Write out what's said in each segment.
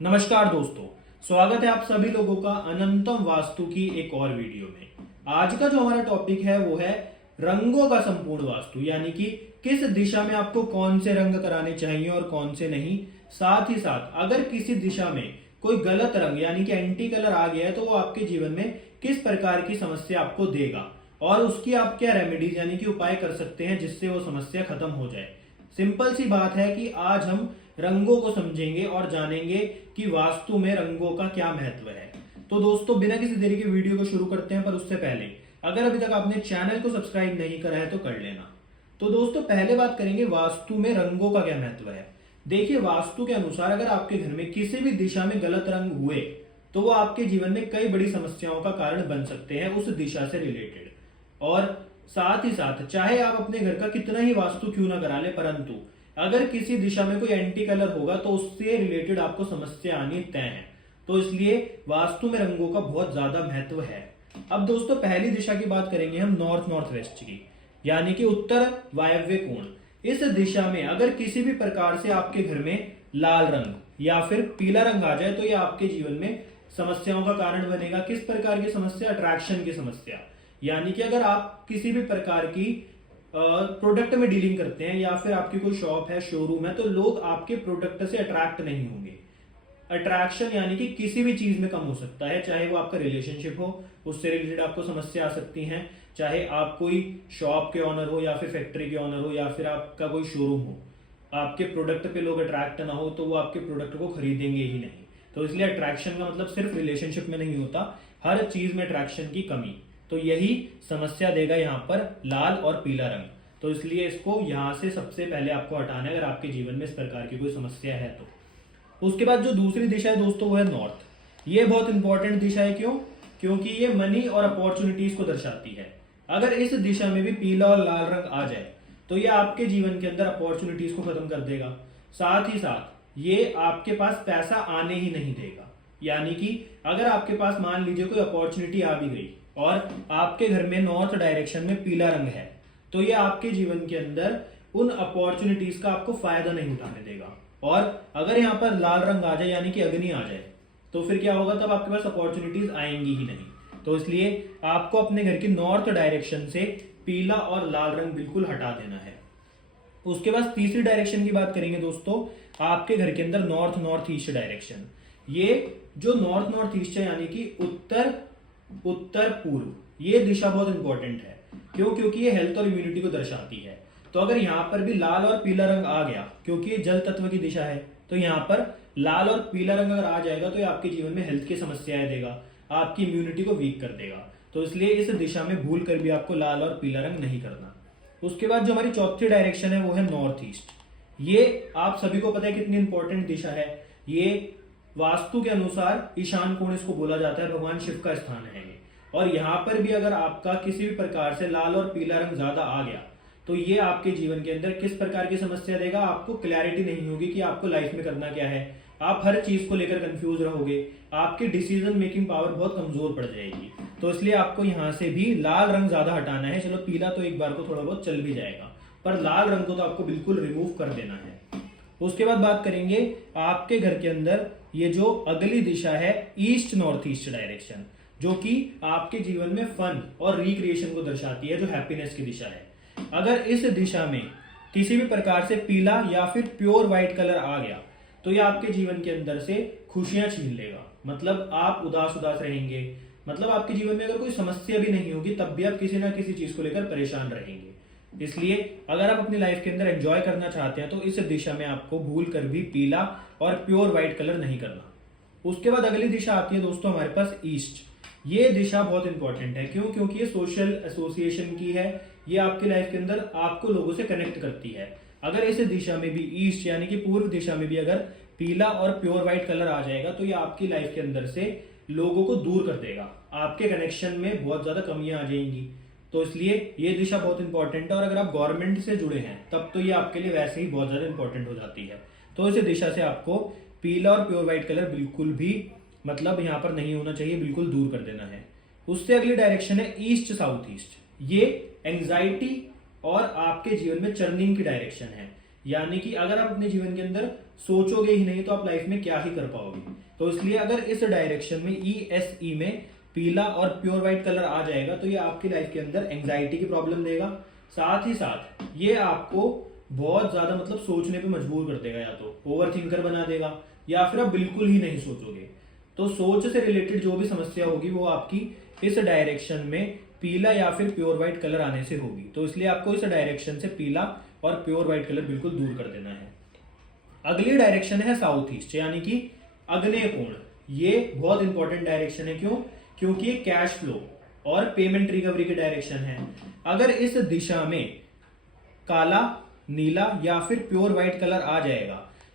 नमस्कार दोस्तों, स्वागत है आप सभी लोगों का अनंतम वास्तु की एक और वीडियो में। आज का जो हमारा टॉपिक है वो है रंगों का संपूर्ण वास्तु, यानी कि किस दिशा में आपको कौन से रंग कराने चाहिए और कौन से नहीं। साथ ही साथ अगर किसी दिशा में कोई गलत रंग यानी कि एंटी कलर आ गया है तो वो आपके जीवन में किस प्रकार की समस्या आपको देगा और उसकी आप क्या रेमेडीज यानी कि उपाय कर सकते हैं जिससे वो समस्या खत्म हो जाए। सिंपल सी बात है कि आज हम रंगों को समझेंगे और जानेंगे कि वास्तु में रंगों का क्या महत्व है। तो दोस्तों, बिना किसी देरी के वीडियो को शुरू करते हैं, पर उससे पहले अगर अभी तक आपने चैनल को सब्सक्राइब नहीं करा है तो कर लेना। तो दोस्तों, पहले बात करेंगे वास्तु में रंगों का क्या महत्व है। देखिए, वास्तु के अनुसार अगर आपके घर में किसी भी दिशा में गलत रंग हुए तो वो आपके जीवन में कई बड़ी समस्याओं का कारण बन सकते हैं उस दिशा से रिलेटेड। और साथ ही साथ चाहे आप अपने घर का कितना ही वास्तु क्यों ना करा ले, परंतु अगर किसी दिशा में कोई एंटी कलर होगा तो उससे रिलेटेड आपको समस्या आनी तय है। तो इसलिए वास्तु में रंगों का बहुत ज्यादा महत्व है। अब दोस्तों, पहली दिशा की बात करेंगे हम नॉर्थ नॉर्थ वेस्ट की, यानी कि उत्तर वायव्य कोण। इस दिशा में अगर किसी भी प्रकार से आपके घर में लाल रंग या फिर पीला रंग आ जाए तो ये आपके जीवन में समस्याओं का कारण बनेगा। किस प्रकार की समस्या? अट्रैक्शन की समस्या। यानी कि अगर आप किसी भी प्रकार की प्रोडक्ट में डीलिंग करते हैं या फिर आपकी कोई शॉप है, शोरूम है, तो लोग आपके प्रोडक्ट से अट्रैक्ट नहीं होंगे। अट्रैक्शन यानी कि किसी भी चीज में कम हो सकता है, चाहे वो आपका रिलेशनशिप हो, उससे रिलेटेड आपको समस्या आ सकती है, चाहे आप कोई शॉप के ऑनर हो या फिर फैक्ट्री के ऑनर हो या फिर आपका कोई शोरूम हो, आपके प्रोडक्ट पे लोग अट्रैक्ट ना हो तो वो आपके प्रोडक्ट को खरीदेंगे ही नहीं। तो इसलिए अट्रैक्शन का मतलब सिर्फ रिलेशनशिप में नहीं होता, हर चीज में अट्रैक्शन की कमी। तो यही समस्या देगा यहाँ पर लाल और पीला रंग। तो इसलिए इसको यहाँ से सबसे पहले आपको हटाना है अगर आपके जीवन में इस प्रकार की कोई समस्या है तो। उसके बाद जो दूसरी दिशा है दोस्तों वो है नॉर्थ। ये बहुत इंपॉर्टेंट दिशा है। क्यों? क्योंकि ये मनी और अपॉर्चुनिटीज को दर्शाती है। अगर इस दिशा में भी पीला और लाल रंग आ जाए तो ये आपके जीवन के अंदर अपॉर्चुनिटीज को खत्म कर देगा। साथ ही साथ ये आपके पास पैसा आने ही नहीं देगा। यानी कि अगर आपके पास मान लीजिए कोई अपॉर्चुनिटी आ भी गई और आपके घर में नॉर्थ डायरेक्शन में पीला रंग है तो ये आपके जीवन के अंदर उन अपॉर्चुनिटीज का आपको फायदा नहीं उठाने देगा। और अगर यहाँ पर लाल रंग आ जाए यानी कि अग्नि आ जाए तो फिर क्या होगा? तब आपके पास अपॉर्चुनिटीज आएंगी ही नहीं। तो इसलिए आपको अपने घर की नॉर्थ डायरेक्शन से पीला और लाल रंग बिल्कुल हटा देना है। उसके बाद तीसरी डायरेक्शन की बात करेंगे दोस्तों, आपके घर के अंदर नॉर्थ नॉर्थ ईस्ट डायरेक्शन। ये जो नॉर्थ नॉर्थ ईस्ट है यानी कि उत्तर उत्तर पूर्व, ये दिशा बहुत इंपॉर्टेंट है। क्यों? क्योंकि ये हेल्थ और इम्यूनिटी को दर्शाती है। तो अगर यहाँ पर भी लाल और पीला रंग आ गया, क्योंकि ये जल तत्व की दिशा है, तो यहाँ पर लाल और पीला रंग अगर आ जाएगा तो ये आपके जीवन में हेल्थ की समस्याएं देगा, आपकी इम्यूनिटी को वीक कर देगा। तो इसलिए इस दिशा में भूल कर भी आपको लाल और पीला रंग नहीं करना। उसके बाद जो हमारी चौथी डायरेक्शन है वो है नॉर्थ ईस्ट। ये आप सभी को पता है कितनी इंपॉर्टेंट दिशा है। ये वास्तु के अनुसार ईशान कोण इसको बोला जाता है, भगवान शिव का स्थान है ये। और यहाँ पर भी अगर आपका किसी भी प्रकार से लाल और पीला रंग ज्यादा आ गया तो ये आपके जीवन के अंदर किस प्रकार की समस्या देगा? आपको क्लैरिटी नहीं होगी कि आपको लाइफ में करना क्या है। आप हर चीज को लेकर कंफ्यूज रहोगे, आपकी डिसीजन मेकिंग पावर बहुत कमजोर पड़ जाएगी। तो इसलिए आपको यहाँ से भी लाल रंग ज्यादा हटाना है। चलो, पीला तो एक बार को थोड़ा बहुत चल भी जाएगा, पर लाल रंग को तो आपको बिल्कुल रिमूव कर देना है। उसके बाद बात करेंगे आपके घर के अंदर ये जो अगली दिशा है ईस्ट नॉर्थ ईस्ट डायरेक्शन, जो कि आपके जीवन में फन और रिक्रिएशन को दर्शाती है, जो हैप्पीनेस की दिशा है। अगर इस दिशा में किसी भी प्रकार से पीला या फिर प्योर व्हाइट कलर आ गया तो ये आपके जीवन के अंदर से खुशियां छीन लेगा। मतलब आप उदास उदास रहेंगे, मतलब आपके जीवन में अगर कोई समस्या भी नहीं होगी तब भी आप किसी ना किसी चीज को लेकर परेशान रहेंगे। इसलिए अगर आप अपनी लाइफ के अंदर एंजॉय करना चाहते हैं तो इस दिशा में आपको भूल कर भी पीला और प्योर व्हाइट कलर नहीं करना। उसके बाद अगली दिशा आती है दोस्तों हमारे पास ईस्ट। ये दिशा बहुत इंपॉर्टेंट है। क्यों? क्योंकि ये सोशल एसोसिएशन की है। ये आपकी लाइफ के अंदर आपको लोगों से कनेक्ट करती है। अगर इस दिशा में भी ईस्ट यानी कि पूर्व दिशा में भी अगर पीला और प्योर व्हाइट कलर आ जाएगा तो ये आपकी लाइफ के अंदर से लोगों को दूर कर देगा, आपके कनेक्शन में बहुत ज्यादा कमियां आ जाएंगी। तो इसलिए ये दिशा बहुत इंपॉर्टेंट है। और अगर आप गवर्नमेंट से जुड़े हैं तब तो ये आपके लिए वैसे ही बहुत ज्यादा इंपॉर्टेंट हो जाती है। तो इस दिशा से आपको पीला और प्योर व्हाइट कलर बिल्कुल भी मतलब यहाँ पर नहीं होना चाहिए, बिल्कुल दूर कर देना है। उससे अगली डायरेक्शन है ईस्ट साउथ ईस्ट। ये एंग्जाइटी और आपके जीवन में चर्निंग की डायरेक्शन है। यानी कि अगर आप अपने जीवन के अंदर सोचोगे ही नहीं तो आप लाइफ में क्या ही कर पाओगे। तो इसलिए अगर इस डायरेक्शन में ESE में पीला और प्योर व्हाइट कलर आ जाएगा तो ये आपकी लाइफ के अंदर एंजाइटी की प्रॉब्लम देगा, साथ ही साथ ये आपको बहुत ज्यादा मतलब सोचने पे मजबूर कर देगा, या तो ओवर थिंकर बना देगा या फिर आप बिल्कुल ही नहीं सोचोगे। तो सोच से रिलेटेड जो भी समस्या होगी वो आपकी इस डायरेक्शन में पीला या फिर प्योर व्हाइट कलर आने से होगी। तो इसलिए आपको इस डायरेक्शन से पीला और प्योर व्हाइट कलर बिल्कुल दूर कर देना है। अगली डायरेक्शन है साउथ ईस्ट यानी कि आग्नेय कोण। ये बहुत इंपॉर्टेंट डायरेक्शन है। क्यों? क्योंकि ये कैश फ्लो और पेमेंट रिकवरी की डायरेक्शन है। अगर इस दिशा में काला, नीला या फिर प्योर व्हाइट कलर आ जाएगा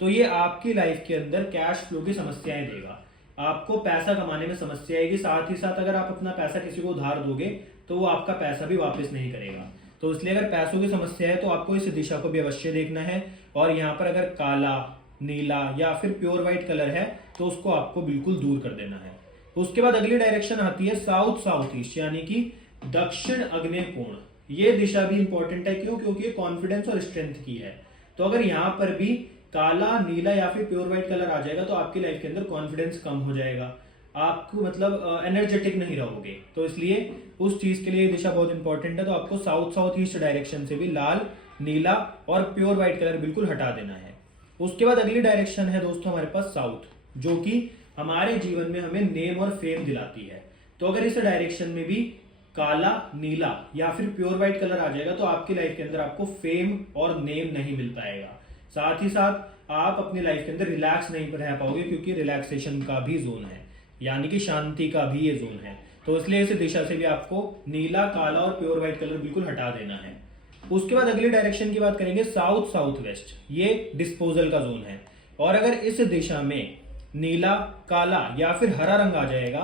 तो ये आपकी लाइफ के अंदर कैश फ्लो की समस्याएं देगा, आपको पैसा कमाने में समस्या आएगी। साथ ही साथ अगर आप अपना पैसा किसी को उधार दोगे तो वो आपका पैसा भी वापस नहीं करेगा। तो इसलिए अगर पैसों की समस्या है तो आपको इस दिशा को भी अवश्य देखना है। और यहाँ पर अगर काला, नीला या फिर प्योर व्हाइट कलर है तो उसको आपको बिल्कुल दूर कर देना है। उसके बाद अगली डायरेक्शन आती है साउथ साउथ ईस्ट यानी कि दक्षिण आग्नेय कोण। ये दिशा भी इंपॉर्टेंट है। क्यों? क्योंकि ये कॉन्फिडेंस और स्ट्रेंथ की है। तो अगर यहाँ पर भी काला, नीला या फिर प्योर व्हाइट कलर आ जाएगा तो आपकी लाइफ के अंदर कॉन्फिडेंस कम हो जाएगा, आपको मतलब एनर्जेटिक नहीं रहोगे। तो इसलिए उस चीज के लिए ये दिशा बहुत इंपॉर्टेंट है। तो आपको साउथ साउथ ईस्ट डायरेक्शन से भी लाल, नीला और प्योर व्हाइट कलर बिल्कुल हटा देना है। उसके बाद अगली डायरेक्शन है दोस्तों हमारे पास साउथ, जो कि हमारे जीवन में हमें नेम और फेम दिलाती है। तो अगर इस डायरेक्शन में भी काला, नीला या फिर प्योर व्हाइट कलर आ जाएगा तो आपकी लाइफ के अंदर आपको फेम और नेम नहीं मिल पाएगा। साथ ही साथ आप अपनी लाइफ के अंदर रिलैक्स नहीं रह पाओगे, क्योंकि रिलैक्सेशन का भी जोन है यानी कि शांति का भी ये जोन है। तो इसलिए इस दिशा से भी आपको नीला, काला और प्योर व्हाइट कलर बिल्कुल हटा देना है। उसके बाद अगली डायरेक्शन की बात करेंगे साउथ साउथ वेस्ट। ये डिस्पोजल का जोन है। और अगर इस दिशा में नीला, काला या फिर हरा रंग आ जाएगा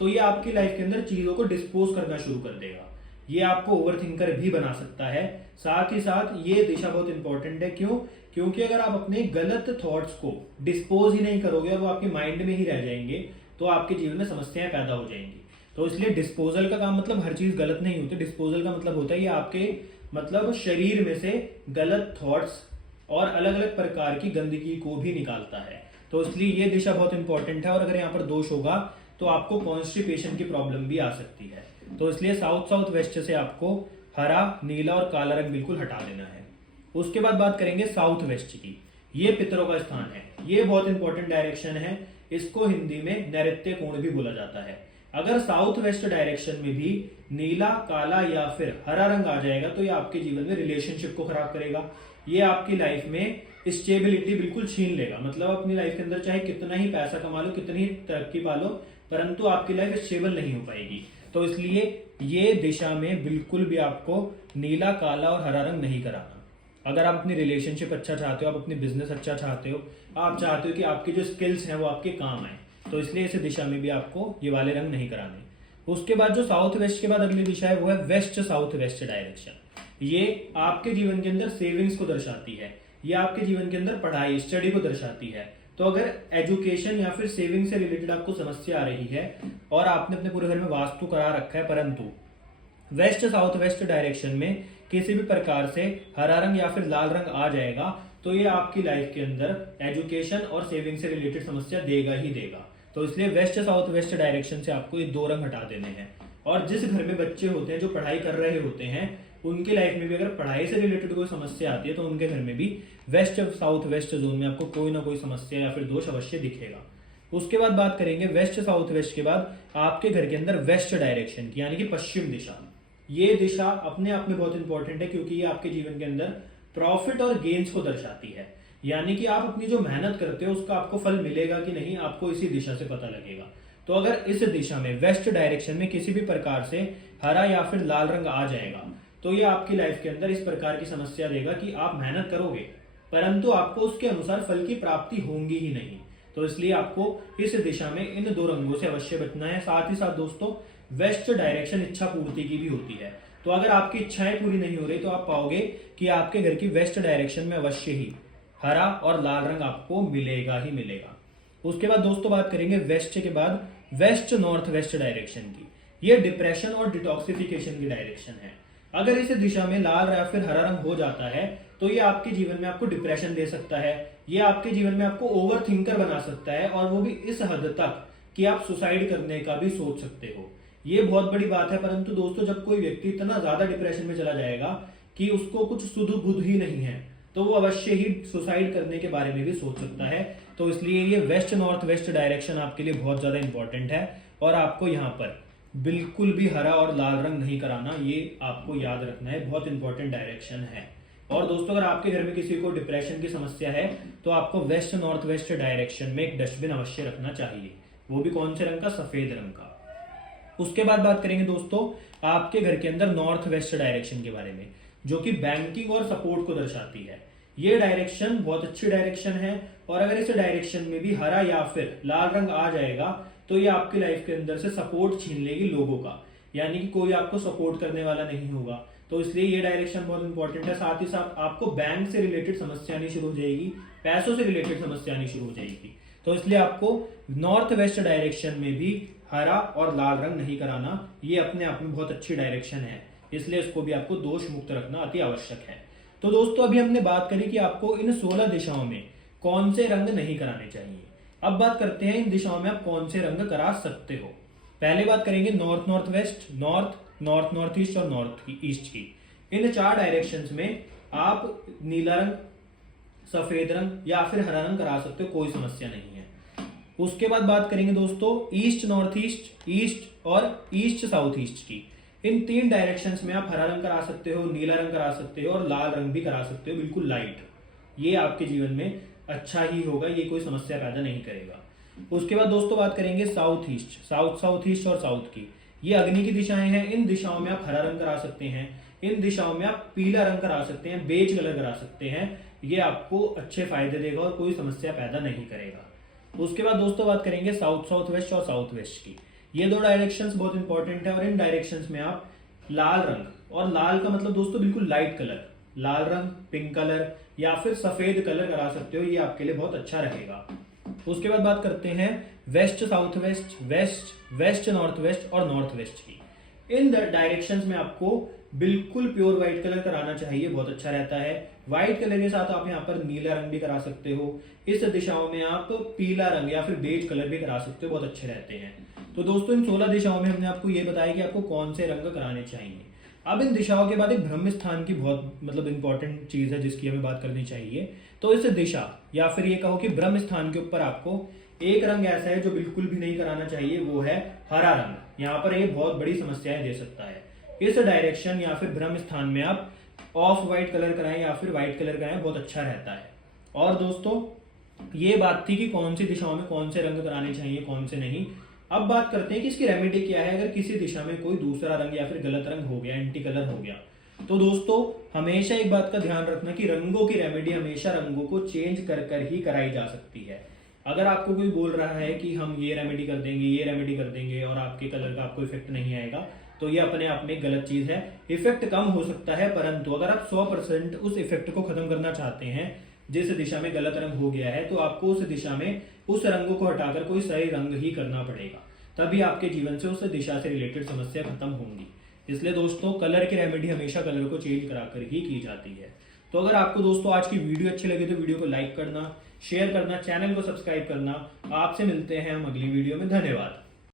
तो ये आपकी लाइफ के अंदर चीजों को डिस्पोज करना शुरू कर देगा। ये आपको ओवर थिंकर भी बना सकता है। साथ ही साथ ये दिशा बहुत इंपॉर्टेंट है। क्यों? क्योंकि अगर आप अपने गलत थॉट्स को डिस्पोज ही नहीं करोगे और वो आपके माइंड में ही रह जाएंगे तो आपके जीवन में समस्याएं पैदा हो जाएंगी। तो इसलिए डिस्पोजल का काम मतलब हर चीज गलत नहीं होती। डिस्पोजल का मतलब होता है ये आपके मतलब शरीर में से गलत थॉट्स और अलग अलग प्रकार की गंदगी को भी निकालता है। तो इसलिए ये दिशा बहुत इंपॉर्टेंट है। और अगर यहाँ पर दोष होगा तो आपको कॉन्स्टिपेशन की प्रॉब्लम भी आ सकती है। तो इसलिए साउथ साउथ वेस्ट से आपको हरा, नीला और काला रंग बिल्कुल हटा देना है। उसके बाद बात करेंगे साउथ वेस्ट की। ये पितरों का स्थान है। ये बहुत इंपॉर्टेंट डायरेक्शन है। इसको हिंदी में नैऋत्य कोण भी बोला जाता है। अगर साउथ वेस्ट डायरेक्शन में भी नीला, काला या फिर हरा रंग आ जाएगा तो ये आपके जीवन में रिलेशनशिप को खराब करेगा। ये आपकी लाइफ में स्टेबिलिटी बिल्कुल छीन लेगा। मतलब अपनी लाइफ के अंदर चाहे कितना ही पैसा कमा लो, कितनी ही तरक्की पा लो, परंतु आपकी लाइफ स्टेबल नहीं हो पाएगी। तो इसलिए ये दिशा में बिल्कुल भी आपको नीला, काला और हरा रंग नहीं कराना। अगर आप अपनी रिलेशनशिप अच्छा चाहते हो, आप अपनी बिजनेस अच्छा चाहते हो, आप चाहते हो कि आपकी जो स्किल्स हैं वो आपके काम आए, तो इसलिए इस दिशा में भी आपको ये वाले रंग नहीं कराने। उसके बाद जो साउथ वेस्ट के बाद अगली दिशा है वो है वेस्ट साउथ वेस्ट डायरेक्शन। ये आपके जीवन के अंदर सेविंग्स को दर्शाती है। ये आपके जीवन के अंदर पढ़ाई, स्टडी को दर्शाती है। तो अगर एजुकेशन या फिर सेविंग से रिलेटेड आपको समस्या आ रही है और आपने अपने पूरे घर में वास्तु करा रखा है, परंतु वेस्ट साउथ वेस्ट डायरेक्शन में किसी भी प्रकार से हरा रंग या फिर लाल रंग आ जाएगा तो ये आपकी लाइफ के अंदर एजुकेशन और सेविंग से रिलेटेड समस्या देगा ही देगा। तो इसलिए वेस्ट साउथ वेस्ट डायरेक्शन से आपको ये दो रंग हटा देने हैं। और जिस घर में बच्चे होते हैं जो पढ़ाई कर रहे होते हैं, उनके लाइफ में भी अगर पढ़ाई से रिलेटेड कोई समस्या आती है तो उनके घर में भी वेस्ट साउथ वेस्ट जोन में आपको कोई ना कोई समस्या या फिर दोष अवश्य दिखेगा। उसके बाद बात करेंगे वेस्ट साउथ वेस्ट के बाद आपके घर के अंदर वेस्ट डायरेक्शन की, यानी कि पश्चिम दिशा। ये दिशा अपने आप में बहुत इंपॉर्टेंट है क्योंकि ये आपके जीवन के अंदर प्रॉफिट और गेन्स को दर्शाती है। यानी कि आप अपनी जो मेहनत करते हो उसका आपको फल मिलेगा कि नहीं, आपको इसी दिशा से पता लगेगा। तो अगर इस दिशा में वेस्ट डायरेक्शन में किसी भी प्रकार से हरा या फिर लाल रंग आ जाएगा तो ये आपकी लाइफ के अंदर इस प्रकार की समस्या देगा कि आप मेहनत करोगे परंतु आपको उसके अनुसार फल की प्राप्ति होंगी ही नहीं। तो इसलिए आपको इस दिशा में इन दो रंगों से अवश्य बचना है। साथ ही साथ दोस्तों वेस्ट डायरेक्शन इच्छा पूर्ति की भी होती है। तो अगर आपकी इच्छाएं पूरी नहीं हो रही तो आप पाओगे कि आपके घर की वेस्ट डायरेक्शन में अवश्य ही हरा और लाल रंग आपको मिलेगा ही मिलेगा। उसके बाद दोस्तों बात करेंगे वेस्ट के बाद वेस्ट नॉर्थ वेस्ट डायरेक्शन की। ये डिप्रेशन और डिटॉक्सिफिकेशन की डायरेक्शन है। अगर इस दिशा में लाल या फिर हरा रंग हो जाता है तो ये आपके जीवन में आपको डिप्रेशन दे सकता है, ये आपके जीवन में आपको ओवर थिंकर बना सकता है, और वो भी इस हद तक कि आप सुसाइड करने का भी सोच सकते हो। ये बहुत बड़ी बात है। परंतु दोस्तों, जब कोई व्यक्ति इतना ज्यादा डिप्रेशन में चला जाएगा कि उसको कुछ सुध बुध ही नहीं है, तो वो अवश्य ही सुसाइड करने के बारे में भी सोच सकता है। तो इसलिए ये वेस्ट नॉर्थ वेस्ट डायरेक्शन आपके लिए बहुत ज्यादा इंपॉर्टेंट है, और आपको यहाँ पर बिल्कुल भी हरा और लाल रंग नहीं कराना, ये आपको याद रखना है, बहुत इंपॉर्टेंट डायरेक्शन है। और दोस्तों, अगर आपके घर में किसी को डिप्रेशन की समस्या है तो आपको वेस्ट नॉर्थ वेस्ट डायरेक्शन में एक डस्टबिन अवश्य रखना चाहिए, वो भी कौन से रंग का? सफेद रंग का। उसके बाद बात करेंगे दोस्तों आपके घर के अंदर नॉर्थ वेस्ट डायरेक्शन के बारे में, जो कि बैंकिंग और सपोर्ट को दर्शाती है। ये डायरेक्शन बहुत अच्छी डायरेक्शन है, और अगर इस डायरेक्शन में भी हरा या फिर लाल रंग आ जाएगा तो ये आपकी लाइफ के अंदर से सपोर्ट छीन लेगी लोगों का, यानी कि कोई आपको सपोर्ट करने वाला नहीं होगा। तो इसलिए ये डायरेक्शन बहुत इंपॉर्टेंट है। साथ ही साथ आपको बैंक से रिलेटेड समस्या आनी शुरू हो जाएगी, पैसों से रिलेटेड समस्या आनी शुरू हो जाएगी। तो इसलिए आपको नॉर्थ वेस्ट डायरेक्शन में भी हरा और लाल रंग नहीं कराना, ये अपने आप में बहुत अच्छी डायरेक्शन है, इसलिए इसको भी आपको दोष मुक्त रखना अति आवश्यक है। तो दोस्तों, अभी हमने बात करी कि आपको इन 16 दिशाओं में कौन से रंग नहीं कराने चाहिए। अब बात करते हैं इन दिशाओं में आप कौन से रंग करा सकते हो। पहले बात करेंगे north north west, north north east और नॉर्थ ईस्ट की। इन 4 डायरेक्शंस में आप नीला रंग, सफेद रंग या फिर हरा रंग करा सकते हो, कोई समस्या नहीं है। उसके बाद बात करेंगे दोस्तों ईस्ट नॉर्थ ईस्ट, ईस्ट और ईस्ट साउथ ईस्ट की। इन 3 डायरेक्शंस में आप हरा रंग करा सकते हो, नीला रंग करा सकते हो और लाल रंग भी करा सकते हो, बिल्कुल लाइट। ये आपके जीवन में अच्छा ही होगा, ये कोई समस्या पैदा नहीं करेगा। उसके बाद दोस्तों बात करेंगे साउथ ईस्ट, साउथ ईस्ट और साउथ की। ये अग्नि की दिशाएं हैं। इन दिशाओं में आप हरा रंग करा सकते हैं, इन दिशाओं में आप पीला रंग करा सकते हैं, बेज कलर करा सकते हैं। ये आपको अच्छे फायदे देगा और कोई समस्या पैदा नहीं करेगा। उसके बाद दोस्तों बात करेंगे साउथ वेस्ट और साउथ वेस्ट की। ये 2 डायरेक्शंस बहुत इंपॉर्टेंट है, और इन डायरेक्शंस में आप लाल रंग, और लाल का मतलब दोस्तों बिल्कुल लाइट कलर, लाल रंग, पिंक कलर या फिर सफेद कलर करा सकते हो, ये आपके लिए बहुत अच्छा रहेगा। उसके बाद बात करते हैं west south west, west north west और नॉर्थ वेस्ट की। इन डायरेक्शंस में आपको बिल्कुल प्योर व्हाइट कलर कराना चाहिए, बहुत अच्छा रहता है। व्हाइट कलर के साथ आप यहाँ पर नीला रंग भी करा सकते हो। इस दिशाओं में आप पीला रंग या फिर बेज कलर भी करा सकते हो, बहुत अच्छे रहते हैं। तो दोस्तों, इन 16 दिशाओं में हमने आपको ये बताया कि आपको कौन से रंग कराने चाहिए। अब इन दिशाओं के बाद एक ब्रह्म स्थान की बहुत इंपॉर्टेंट चीज है जिसकी हमें बात करनी चाहिए। तो इस दिशा या फिर ये कहो कि ब्रह्म स्थान के ऊपर आपको एक रंग ऐसा है जो बिल्कुल भी नहीं कराना चाहिए, वो है हरा रंग। यहाँ पर ये बहुत बड़ी समस्याएं दे सकता है। इस डायरेक्शन या फिर ब्रह्म स्थान में आप ऑफ व्हाइट कलर कराएं या फिर व्हाइट कलर कराएं, बहुत अच्छा रहता है। और दोस्तों, ये बात थी कि कौन सी दिशाओं में कौन से रंग कराने चाहिए, कौन से नहीं। अब बात करते हैं कि इसकी रेमेडी क्या है अगर किसी दिशा में कोई दूसरा रंग या फिर गलत रंग हो गया, एंटी कलर हो गया। तो दोस्तों, हमेशा एक बात का ध्यान रखना कि रंगों की रेमेडी हमेशा रंगों को चेंज कर ही कराई जा सकती है। अगर आपको कोई बोल रहा है कि हम ये रेमेडी कर देंगे, ये रेमेडी कर देंगे और आपके कलर का आपको इफेक्ट नहीं आएगा, तो ये अपने आप में गलत चीज है। इफेक्ट कम हो सकता है, परंतु अगर आप 100% उस इफेक्ट को खत्म करना चाहते हैं, जिस दिशा में गलत रंग हो गया है, तो आपको उस दिशा में उस रंग को हटाकर कोई सही रंग ही करना पड़ेगा, तभी आपके जीवन से उस दिशा से रिलेटेड समस्या खत्म होंगी। इसलिए दोस्तों, कलर की रेमेडी हमेशा कलर को चेंज कराकर ही की जाती है। तो अगर आपको दोस्तों आज की वीडियो अच्छी लगी तो वीडियो को लाइक करना, शेयर करना, चैनल को सब्सक्राइब करना। आपसे मिलते हैं हम अगली वीडियो में। धन्यवाद।